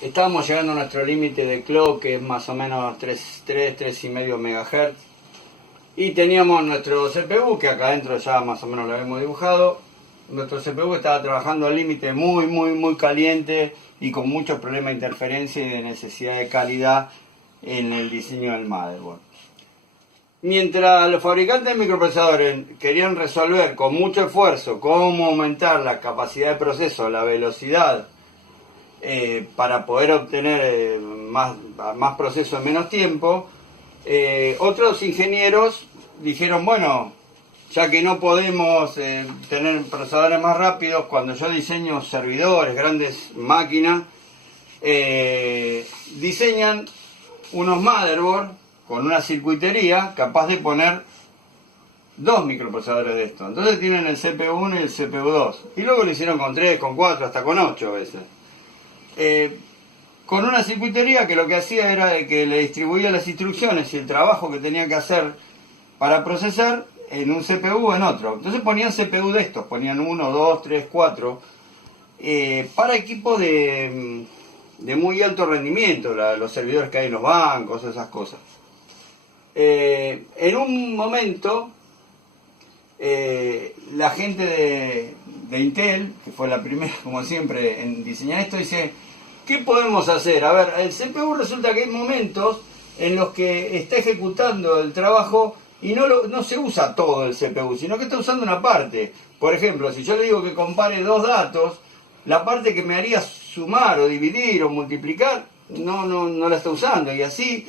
Estábamos llegando a nuestro límite de clock, que es más o menos 3,5 MHz. Y teníamos nuestro CPU, que acá adentro ya más o menos lo habíamos dibujado. Nuestro CPU estaba trabajando al límite muy caliente y con muchos problemas de interferencia y de necesidad de calidad en el diseño del motherboard. Mientras los fabricantes de microprocesadores querían resolver con mucho esfuerzo cómo aumentar la capacidad de proceso, la velocidad, para poder obtener más proceso en menos tiempo, otros ingenieros dijeron, bueno, ya que no podemos tener procesadores más rápidos, cuando yo diseño servidores, grandes máquinas, diseñan unos motherboards con una circuitería capaz de poner dos microprocesadores de esto. Entonces tienen el CPU1 y el CPU2. Y luego lo hicieron con 3, con 4, hasta con 8 veces. Con una circuitería que lo que hacía era de que le distribuía las instrucciones y el trabajo que tenía que hacer para procesar en un CPU o en otro. Entonces ponían CPU de estos, ponían 1, 2, 3, 4, para equipos de muy alto rendimiento, los servidores que hay en los bancos, esas cosas. En un momento, la gente de Intel, que fue la primera, como siempre, en diseñar esto, dice, ¿qué podemos hacer? A ver, el CPU resulta que hay momentos en los que está ejecutando el trabajo y no se usa todo el CPU, sino que está usando una parte. Por ejemplo, si yo le digo que compare dos datos, la parte que me haría sumar o dividir o multiplicar, no la está usando. Y así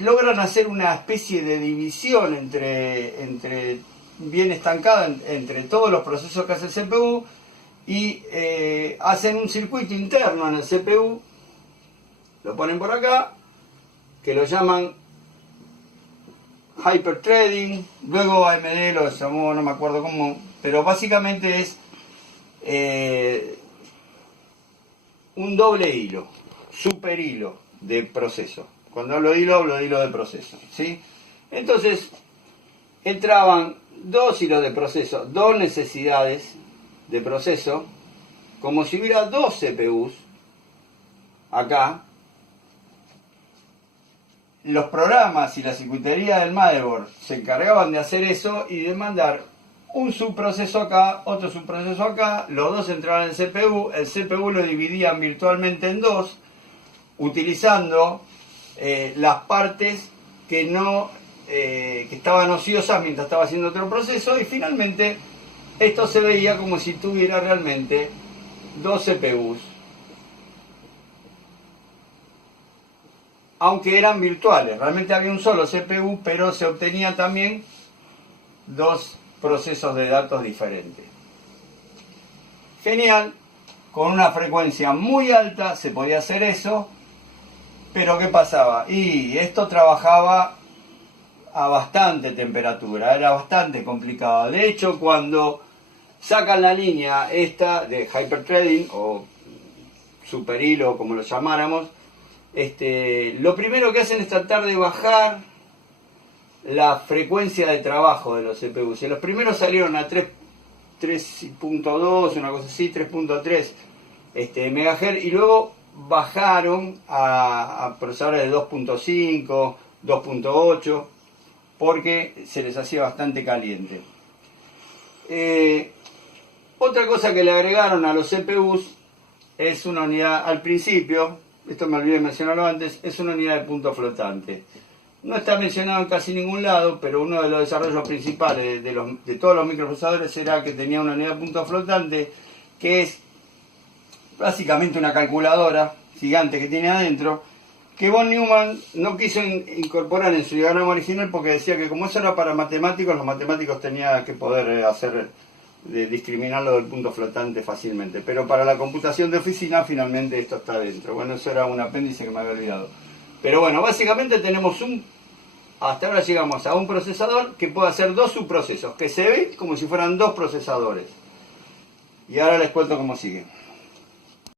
logran hacer una especie de división entre bien estancada entre todos los procesos que hace el CPU, y hacen un circuito interno en el CPU, lo ponen por acá, que lo llaman hyperthreading. Luego AMD lo llamó, no me acuerdo cómo, pero básicamente es un doble hilo, super hilo de proceso. Cuando hablo de hilo de proceso, ¿sí? Entonces entraban dos hilos de proceso, dos necesidades de proceso, como si hubiera dos CPUs acá. Los programas y la circuitería del motherboard se encargaban de hacer eso y de mandar un subproceso acá, otro subproceso acá, los dos entraban en el CPU lo dividían virtualmente en dos, utilizando las partes que estaban ociosas mientras estaba haciendo otro proceso, y finalmente esto se veía como si tuviera realmente dos CPUs, aunque eran virtuales. Realmente había un solo CPU, pero se obtenía también dos procesos de datos diferentes. Genial, con una frecuencia muy alta se podía hacer eso, pero ¿qué pasaba? Y esto trabajaba a bastante temperatura, era bastante complicado. De hecho, cuando sacan la línea esta de hyperthreading o superhilo, como lo llamáramos, lo primero que hacen es tratar de bajar la frecuencia de trabajo de los CPUs. Y los primeros salieron a 3.2, una cosa así, 3.3 MHz, y luego bajaron a procesadores de 2.5, 2.8, porque se les hacía bastante caliente. Otra cosa que le agregaron a los CPUs es una unidad, al principio, esto me olvidé de mencionarlo antes, es una unidad de punto flotante. No está mencionado en casi ningún lado, pero uno de los desarrollos principales de todos los microprocesadores era que tenía una unidad de punto flotante, que es básicamente una calculadora gigante que tiene adentro, que von Neumann no quiso incorporar en su diagrama original porque decía que como eso era para matemáticos, los matemáticos tenían que poder discriminarlo del punto flotante fácilmente. Pero para la computación de oficina finalmente esto está dentro. Bueno, eso era un apéndice que me había olvidado. Pero bueno, básicamente tenemos hasta ahora llegamos a un procesador que puede hacer dos subprocesos, que se ve como si fueran dos procesadores. Y ahora les cuento cómo sigue.